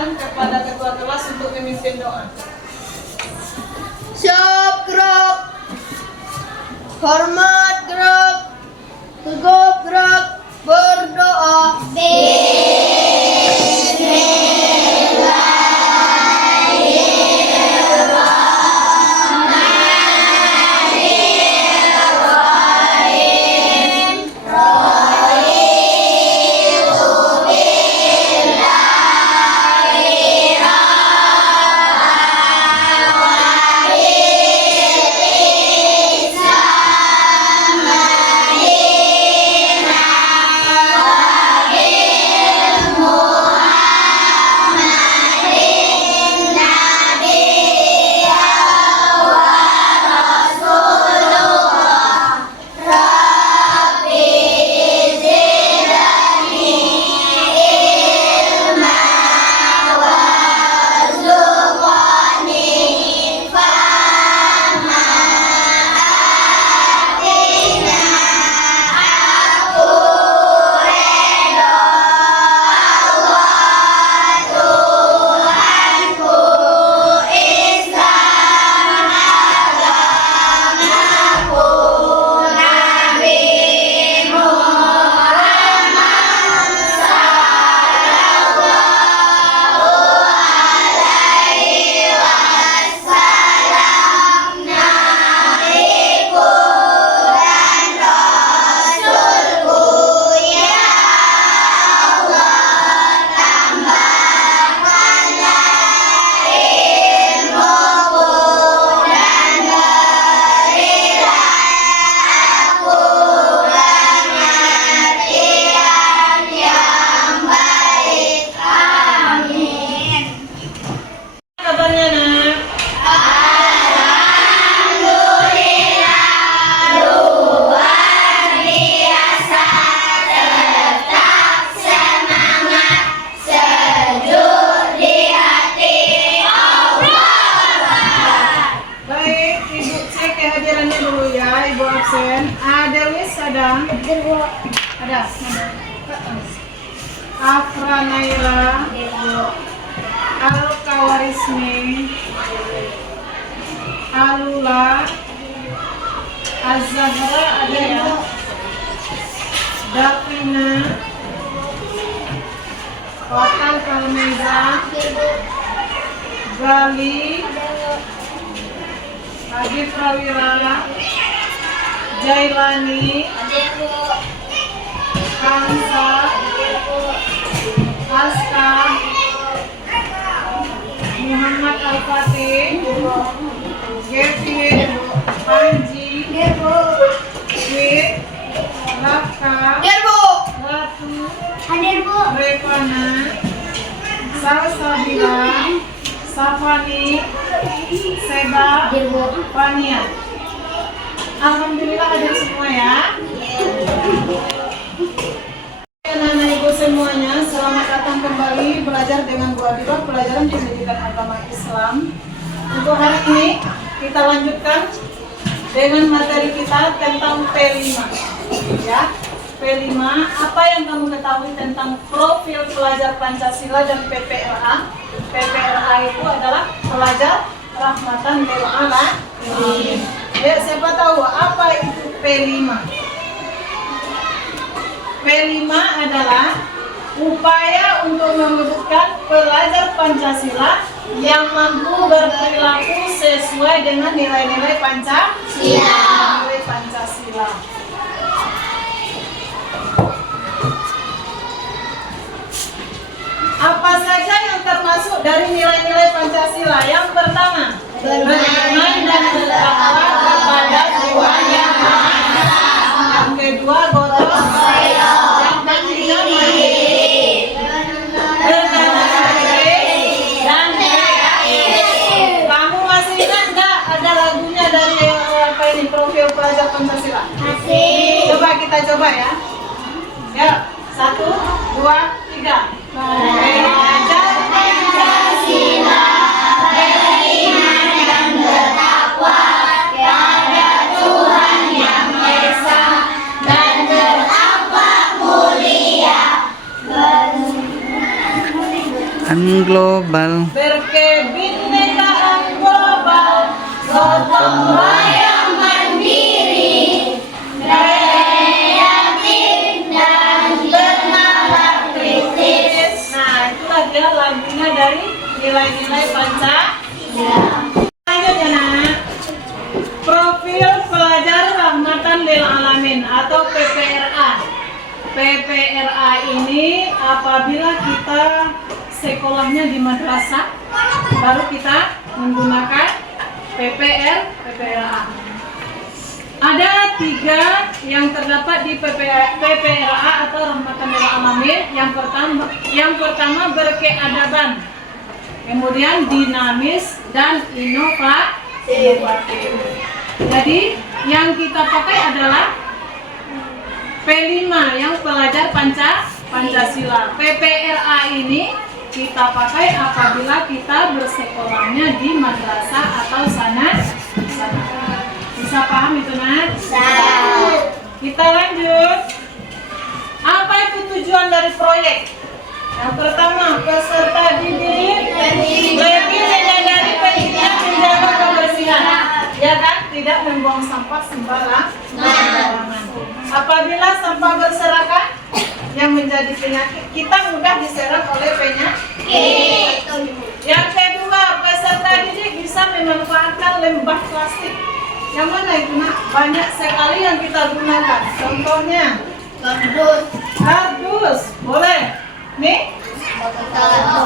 persilakan kepada ketua kelas untuk memimpin doa. Siap gerak. Hormat gerak. Tegap gerak. Berdoa. Ada. Afra Naila, Al-Kawarismi, Alula, Az-Zahra ada ya, Davina, Fatal Kalmeza, Gali, Adi Prawira, Jailani, Kansa, Aska, Muhammad Al-Fatih, Gevin, Panji, Wid, Raka, Ratu, Revana, Salsabila, Safani, Seba, Fania. Alhamdulillah hadir semua ya. Anak-anak ibu semuanya, selamat datang kembali belajar dengan Bu Habibah pelajaran pendidikan agama Islam. Untuk hari ini kita lanjutkan dengan materi kita tentang P5. Ya, P5. Apa yang kamu ketahui tentang profil pelajar Pancasila dan PPRA? PPRA itu adalah pelajar rahmatan lil alamin. Ya, siapa tahu apa itu P5? P5 adalah upaya untuk mewujudkan pelajar Pancasila yang mampu berperilaku sesuai dengan nilai-nilai Pancasila. Nilai Pancasila. Apa saja yang termasuk dari nilai-nilai Pancasila? Yang pertama, beriman dan bertakwa kepada Tuhan Yang Maha Esa. Yang kedua, gotong royong. Yang ketiga, mandiri, bertanah dan kreatif. Kamu masih ingat nggak ada lagunya dari apa ini profil pelajar Pancasila? Masih. Coba kita coba ya. Ya, 1, 2, 3. Belajar Pancasila, beriman dan bertakwa kepada Tuhan Yang Esa dan berakhlak mulia. global. Berkebinekaan global, gotong royong mandiri, kreatif dan bernalar kritis. Nah, itulah dia lagunya dari nilai-nilai Pancasila. Lanjut ya nak. Profil pelajar rahmatan lil alamin atau PPRA. PPRA ini apabila kita sekolahnya di madrasah, baru kita menggunakan PPRA. Ada 3 yang terdapat di PPRA atau rahmatan lil alamin. Yang pertama berkeadaban, kemudian dinamis dan inovatif. Jadi yang kita pakai adalah P5 yang pelajar Pancasila. PPRA ini kita pakai apabila kita bersekolahnya di madrasah atau sana. Bisa paham itu, Nak? Kita lanjut. Apa itu tujuan dari proyek? Yang pertama, peserta didik lebih menyadari pentingnya menjaga kebersihan, ya kan? Tidak membuang sampah sembarangan. Apabila sampah berserakan yang menjadi penyakit, kita mudah diserang oleh penyakit. Yang kedua, peserta didik bisa memanfaatkan limbah plastik. Yang mana itu, Nak? Banyak sekali yang kita gunakan. Contohnya kardus, boleh. Nih,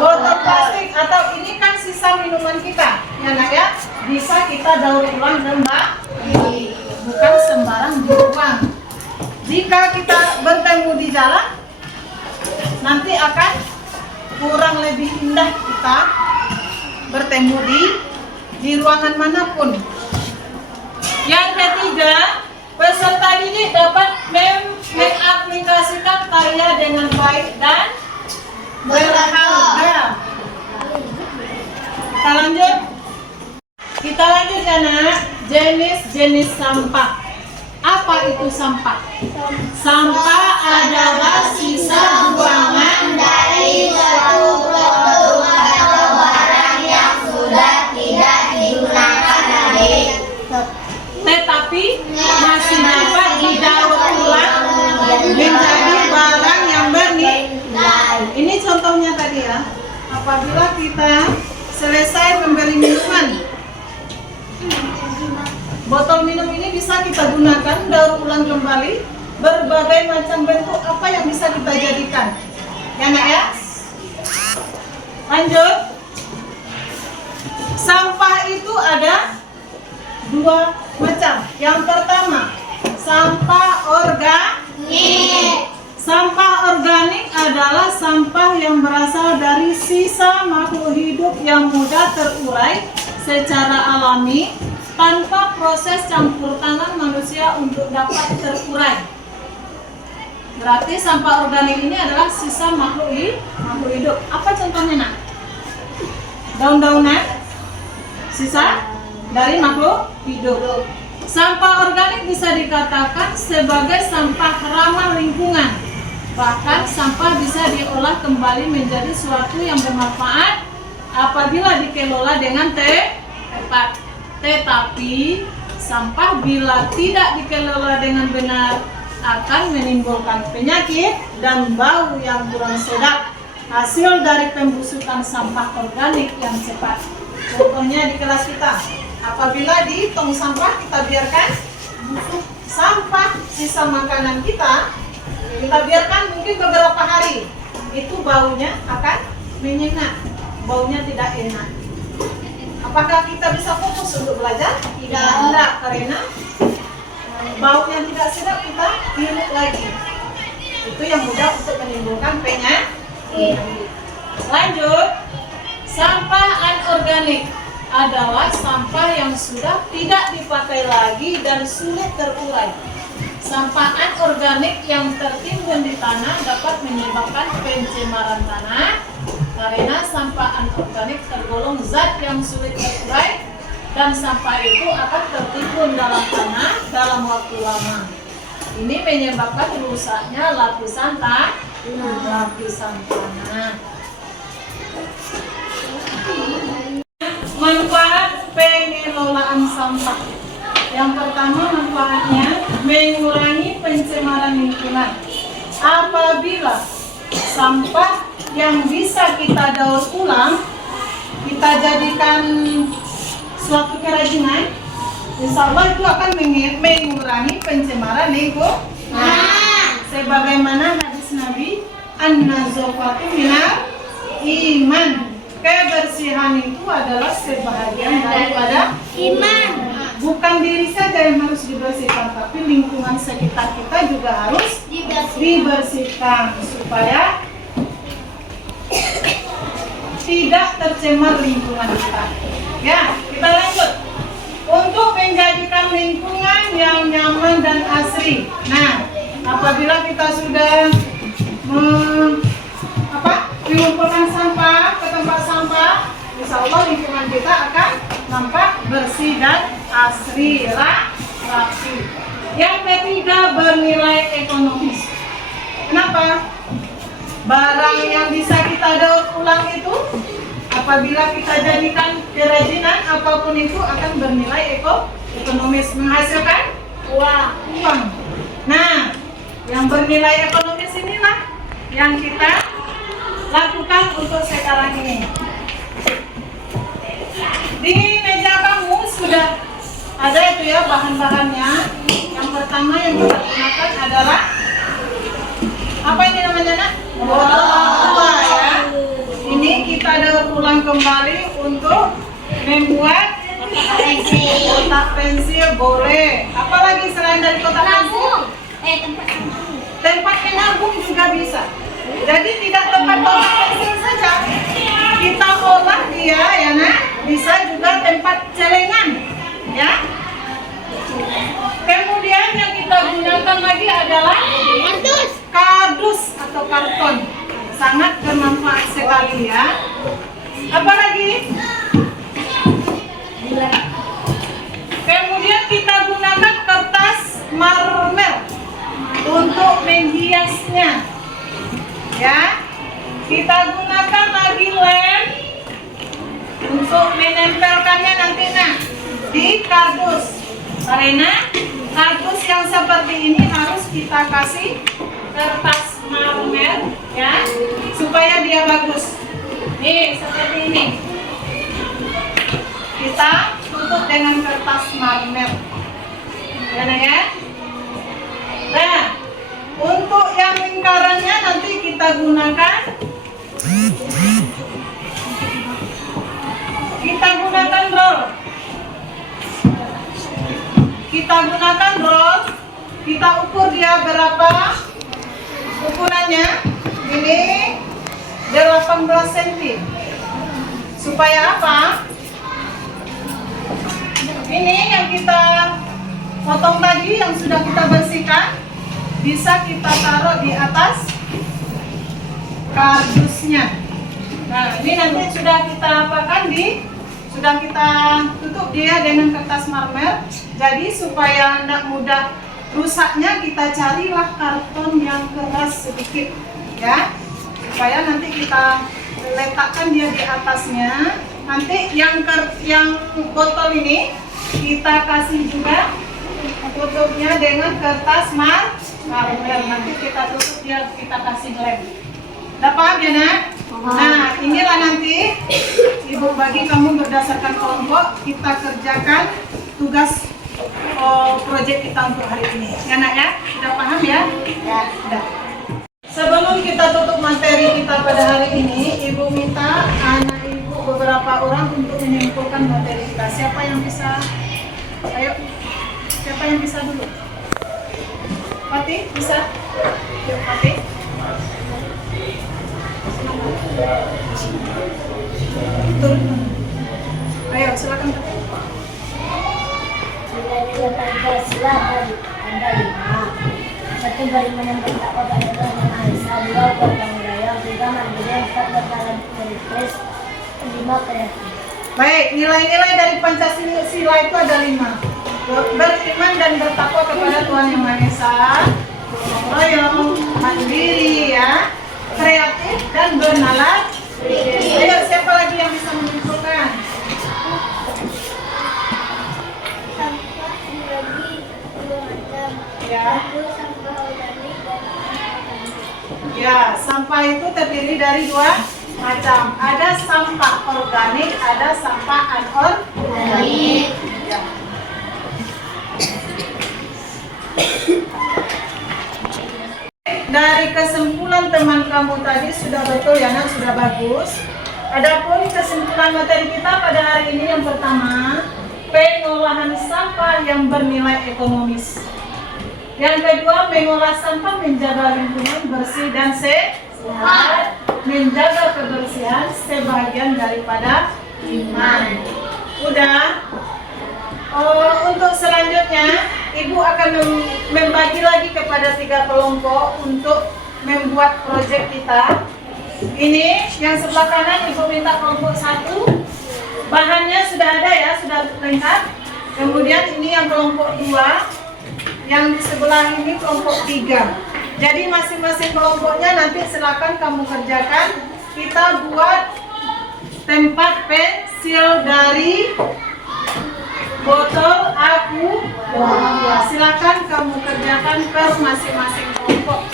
botol plastik atau ini kan sisa minuman kita, ya Nak ya, bisa kita daur ulang kembali, bukan sembarang dibuang. Jika kita bertemu di jalan, nanti akan kurang lebih indah kita bertemu di ruangan manapun. Yang ketiga, peserta didik dapat mengaplikasikan karya dengan baik dan berharga. Kita lanjut ya Nak. Jenis-jenis sampah. Apa itu sampah? Sampah adalah sisa buangan dari suatu produk atau barang yang sudah tidak digunakan lagi, tetapi masih dapat didaur ulang menjadi barang yang bernilai. Ini contohnya tadi ya. Apabila kita selesai membeli minuman, botol minum ini bisa kita gunakan, daur ulang kembali, berbagai macam bentuk apa yang bisa kita jadikan. Ya Nak ya? Lanjut. Sampah itu ada 2 macam. Yang pertama, sampah organik. Sampah organik adalah sampah yang berasal dari sisa makhluk hidup yang mudah terurai secara alami tanpa proses campur tangan manusia untuk dapat terurai. Berarti sampah organik ini adalah sisa makhluk hidup. Apa contohnya Nak? Daun-daunan, sisa dari makhluk hidup. Sampah organik bisa dikatakan sebagai sampah ramah lingkungan. Bahkan sampah bisa diolah kembali menjadi suatu yang bermanfaat apabila dikelola dengan tepat. Tetapi sampah bila tidak dikelola dengan benar akan menimbulkan penyakit dan bau yang kurang sedap, hasil dari pembusukan sampah organik yang cepat. Contohnya di kelas kita, apabila di tong sampah kita biarkan busuk sampah sisa makanan kita biarkan mungkin beberapa hari, itu baunya akan menyengat, baunya tidak enak. Apakah kita bisa fokus untuk belajar? Tidak, karena bau yang tidak sedap kita hirup lagi. Itu yang mudah untuk menimbulkan penyakit. Lanjut, sampah anorganik adalah sampah yang sudah tidak dipakai lagi dan sulit terurai. Sampah anorganik yang tertimbun di tanah dapat menyebabkan pencemaran tanah karena sampah anorganik tergolong zat yang sulit terurai dan sampah itu akan tertimbun dalam tanah dalam waktu lama. Ini menyebabkan rusaknya lapisan tanah. sampah. Yang pertama manfaatnya mengurangi pencemaran lingkungan. Apabila sampah yang bisa kita daur ulang, kita jadikan suatu kerajinan, insya Allah itu akan mengurangi pencemaran lingkungan. Sebagaimana hadis Nabi, an-nazafatu minal iman. Kebersihan itu adalah sebahagian daripada Iman. bukan diri saja yang harus dibersihkan, tapi lingkungan sekitar kita juga harus dibersihkan supaya tidak tercemar lingkungan kita. Ya, kita lanjut. Untuk menjadikan lingkungan yang nyaman dan asri. Nah, apabila kita sudah mengumpulkan sampah ke tempat sampah, insya Allah lingkungan kita akan nampak bersih dan asri, rapi. Yang ketiga, bernilai ekonomis. Kenapa? Barang yang bisa kita daur ulang itu, apabila kita jadikan kerajinan apapun itu akan bernilai ekonomis, menghasilkan uang. Nah, yang bernilai ekonomis inilah yang kita lakukan untuk sekarang ini. Di meja kamu sudah ada itu ya bahan-bahannya. Yang pertama yang kita gunakan adalah apa ini namanya, Nak? Botol aqua ya. Ini kita daur ulang kembali untuk membuat kotak pensil boleh. Apalagi selain dari kotak pensil? Tempat menabung juga bisa. Jadi tidak tempat kotak pensil saja. Kita olah dia ya, Nak. Bisa juga tempat celengan ya. Kemudian yang kita gunakan lagi adalah kardus atau karton. Sangat bermanfaat sekali ya. Apalagi? Kemudian kita gunakan kertas marmer untuk menghiasnya. Ya. Kita gunakan lagi lem untuk menempelkannya nanti di kardus. Karena kardus yang seperti ini harus kita kasih kertas marmer ya, supaya dia bagus. Nih seperti ini. Kita tutup dengan kertas marmer. Ya. Nah, untuk yang lingkarannya nanti kita gunakan roll. Kita ukur dia berapa ukurannya. Ini 18 cm. Supaya apa? Ini yang kita potong tadi yang sudah kita bersihkan bisa kita taruh di atas kardusnya. Nah, ini nanti sudah kita sudah kita tutup dia dengan kertas marmer. Jadi supaya tidak mudah rusaknya, kita carilah karton yang keras sedikit ya, supaya nanti kita letakkan dia di atasnya. Nanti yang botol ini kita kasih juga tutupnya dengan kertas marmer. Nanti kita tutup dia, kita kasih lem. Udah paham ya, Nak? Nah, inilah nanti Ibu bagi kamu berdasarkan kelompok, kita kerjakan tugas proyek kita untuk hari ini. Ya, Nak ya? Sudah paham ya? Ya, sudah. Sebelum kita tutup materi kita pada hari ini, Ibu minta anak Ibu beberapa orang untuk menyimpulkan materi kita. Siapa yang bisa? Ayo. Siapa yang bisa dulu? Fatih, bisa? Yuk, Fatih. Turun. Ayo, silakan. Nilai-nilai Pancasila dari Anda 5. Satu, beriman dan bertakwa pada Allah yang Maha Esa. 2, bertanggung jawab. 3, mandiri. 4, bertahan berikhlas. 5, kreatif. Baik, nilai-nilai dari Pancasila itu ada 5. Beriman dan bertakwa kepada Tuhan Yang Maha Esa. Royong, mandiri ya, kreatif dan bernalar. Ayo, siapa lagi yang bisa menyimpulkan? dari dua macam. Ada sampah organik, ada sampah anorganik. Ya. Dari kesimpulan teman kamu tadi sudah betul ya nak, sudah bagus. Adapun kesimpulan materi kita pada hari ini yang pertama, pengolahan sampah yang bernilai ekonomis. Yang kedua, mengolah sampah menjaga lingkungan bersih dan sehat. Menjaga kebersihan sebagian daripada iman. Udah. Untuk selanjutnya, Ibu akan membagi lagi kepada 3 kelompok untuk membuat proyek kita. Ini yang sebelah kanan Ibu minta kelompok 1. Bahannya sudah ada ya, sudah lengkap. Kemudian ini yang kelompok 2. Yang di sebelah ini kelompok 3. Jadi masing-masing kelompoknya nanti silakan kamu kerjakan. Kita buat tempat pensil dari botol aku. Silakan kamu kerjakan per masing-masing kelompok.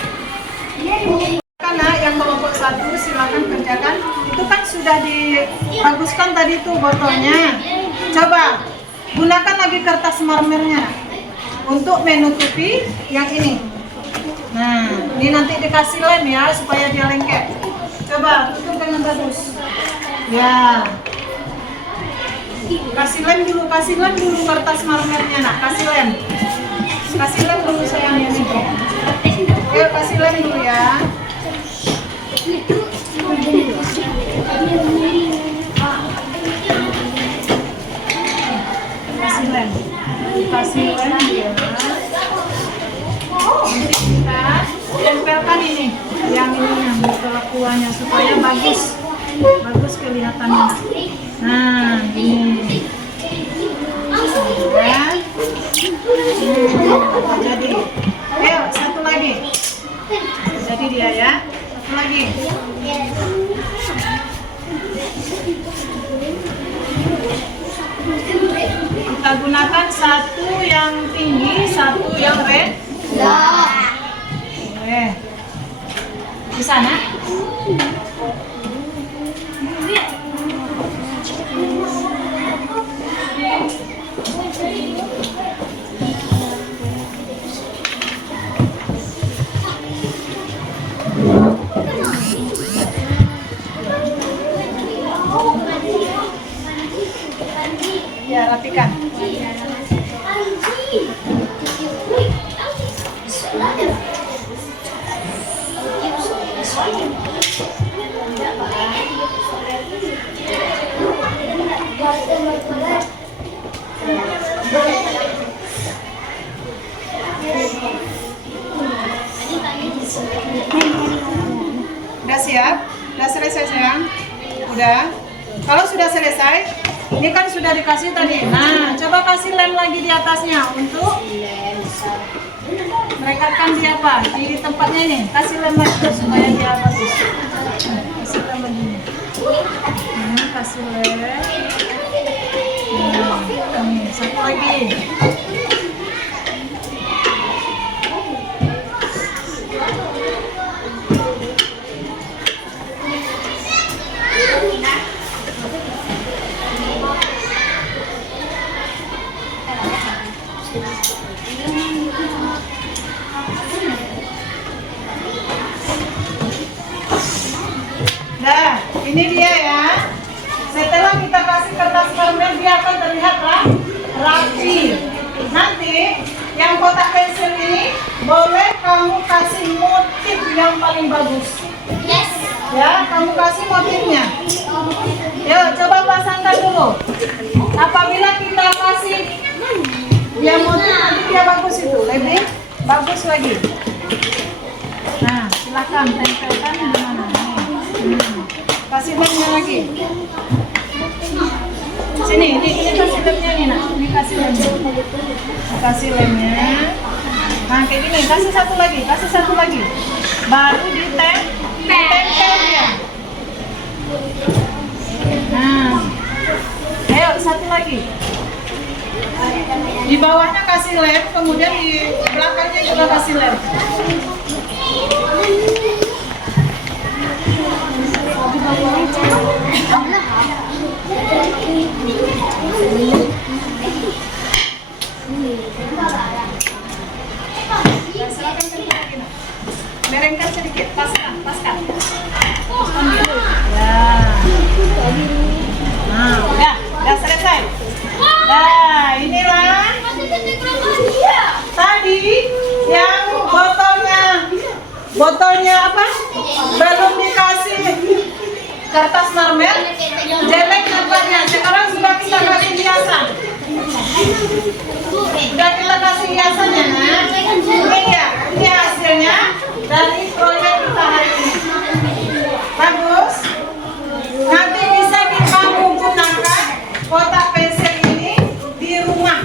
Karena yang kelompok 1 silakan kerjakan. Itu kan sudah dibaguskan tadi tuh botolnya. Coba gunakan lagi kertas marmernya untuk menutupi yang ini. Nah, ini nanti dikasih lem ya supaya dia lengket. Coba tutup dengan bagus. Ya. Kasih lem dulu kertas marmernya nak, kasih lem dulu sayangnya nih. Yuk kasih lem dulu ya. Kasih lem ya. Nanti kita tempelkan ini, yang perlakuannya supaya bagus kelihatannya. Nah, ini. Ya. Jadi, ayo satu lagi. Jadi dia ya, satu lagi. Kita gunakan satu yang tinggi, satu yang rendah. Di sana. Ya, rapikan. Udah siap? Udah selesai sayang? Udah? Kalau sudah selesai, ini kan sudah dikasih tadi. Nah, coba kasih lem lagi di atasnya untuk merekatkan di apa? Di tempatnya ini. Kasih lem lagi supaya dia bagus. Kasih lem lagi. Nah, kasih lem. Nah, ini satu lagi. Nah, ini dia ya. Setelah kita kasih kertas permen, dia akan terlihat rapi. Nanti yang kotak pensil ini boleh kamu kasih motif yang paling bagus. Yes. Ya, kamu kasih motifnya. Yuk, coba pasangkan dulu. Apabila kita kasih dia motif, nanti dia bagus itu, lebih bagus lagi. Nah, silakan tempelkan di mana. Kasih lemnya lagi. Sini, ini kasih lemnya nih nak. Ini kasih lemnya. Kasih lemnya. Nah, kayak gini. Kasih satu lagi. Baru ditempel dia. Nah, ayo satu lagi. Di bawahnya kasih lem, kemudian di belakangnya juga kasih lem. Silakan lagi. Merengkan sedikit, paskan. Ya. Nah, udah selesai. Nah, inilah tadi yang botolnya apa? Belum dikasih kertas marmer, jelek nampaknya. Sekarang sudah kita kasih hiasan. Sudah kita kasih hiasannya, nah. Ini dia, ini hasilnya dari proyek kita hari ini. Bagus. Nanti bisa kamu gunakan kotak pensil ini di rumah.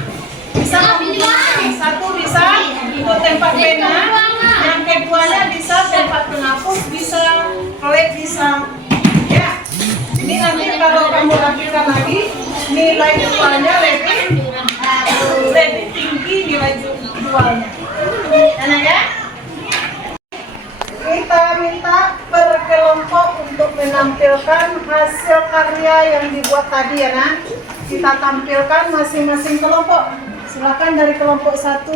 Bisa menggunakan satu bisa untuk tempat pena, yang keduanya bisa tempat penghapus, bisa proyek bisa. Ya, ini nanti kalau kamu lakukan lagi nilai jualnya lebih tinggi nilai jualnya. Enak ya? Kita minta per kelompok untuk menampilkan hasil karya yang dibuat tadi ya, nah. Kita tampilkan masing-masing kelompok. Silakan dari kelompok 1.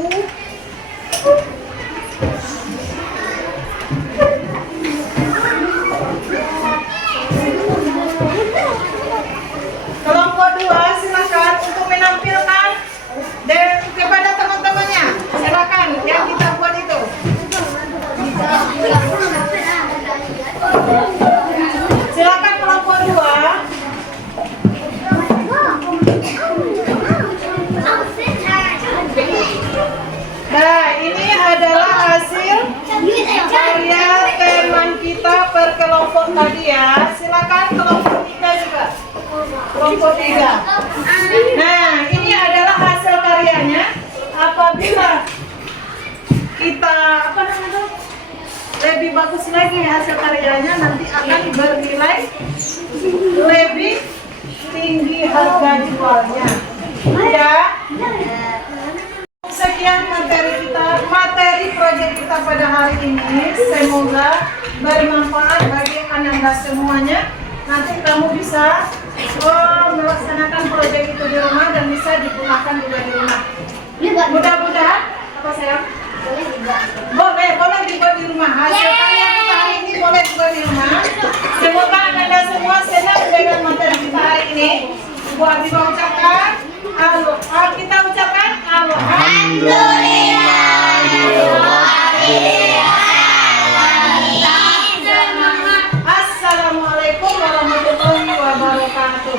Kelompok 2 silakan untuk menampilkan kepada teman-temannya. Silakan yang kita buat itu. Silakan kelompok 2. Nah, ini adalah hasil karya teman kita per kelompok tadi ya. Silakan kelompok 3 juga. Kelompok 3. Nah, ini adalah hasil karyanya. Apabila kita lebih bagus lagi hasil karyanya, nanti akan bernilai lebih tinggi harga jualnya. Ya. Sekian materi proyek kita pada hari ini. Semoga bermanfaat bagi Anda semuanya. Nanti kamu bisa melaksanakan proyek itu di rumah dan bisa digunakan juga di rumah. Mudah-mudahan apa sayang? Boleh dibuat di rumah. Hasil karya kita hari ini boleh dibuat di rumah. Semoga Anda semua senang dengan materi kita hari ini. Ibu Habibah ucapkan, kita ucapkan Assalamualaikum warahmatullahi wabarakatuh.